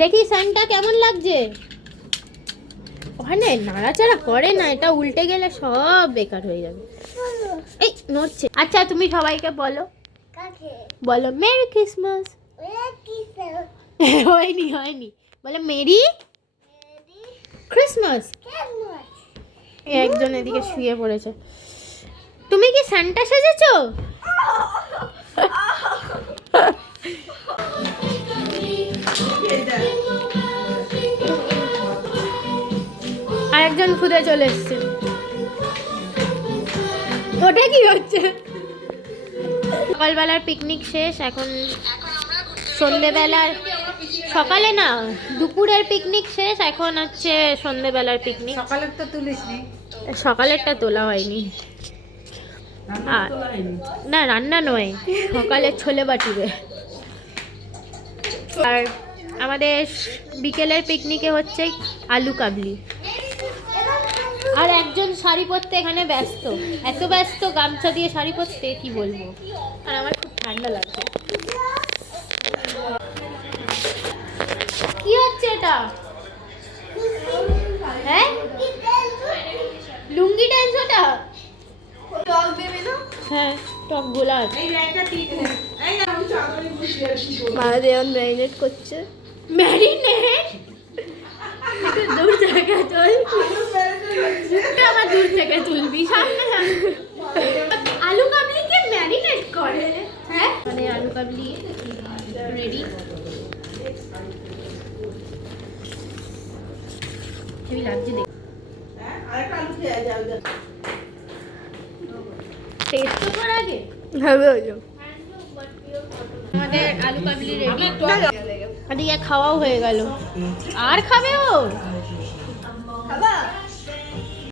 দেখি সানটা কেমন লাগছে। ওখানে নাড়াচাড়া করে না, এটা উল্টে গেলে সব বেকার হয়ে যাবে। এই নড়ছে। আচ্ছা তুমি সবাইকে বলো, বলো মেরি ক্রিসমাস। হয়নি হয়নি, বলো মেরি ক্রিসমাস। একজন এদিকে শুয়ে পড়েছে। তুমি কি সান্টা সেজেছো? আর একজন খুদে চলে এসছে। ওটা কি হচ্ছে? সকালবেলার পিকনিক শেষ, এখন সন্ধেবেলার, সকালে না দুপুরের পিকনিক শেষ, এখন হচ্ছে সন্ধেবেলার পিকনিক। সকালেরটা তুলিসনি? সকালেরটা তোলা হয়নি। না রান্না নয়, সকালে ছোলে বাটিবে। আর আমাদের বিকেলের পিকনিকে হচ্ছে আলু কাবলি। আর একজন শাড়ি পরতে এখানে ব্যস্ত, এত ব্যস্ত গামছা দিয়ে শাড়ি পরতে কি বলবো। আর আমার খুব ঠান্ডা লাগছে। কি হচ্ছে এটা? হ্যাঁ লুঙ্গি ড্যান্স ওটা? টক দেবে না? হ্যাঁ টক গোলাপ। এই লাইনটা ঠিক নেই। এই আমি চাদরে বসে আছি। মারা দেওয়ান ম্যারিনেট করছে। ম্যারিনেট? একটু দূর থেকে চল, আমার দূর থেকে তুলবি, সামনে সামনে। আলু কাবলিকে ম্যারিনেট করে? হ্যাঁ মানে আলু কাবলি রেডি। হেভি লাগছে দেখ। হ্যাঁ আরেকটা আলু খেয়ে যাও। টেস্ট তো কর আগে। হবে হলো। আমাদের আলু কাবলি রেডি। এদিকে খাওয়াও হয়ে গেল। আর খাবে ও?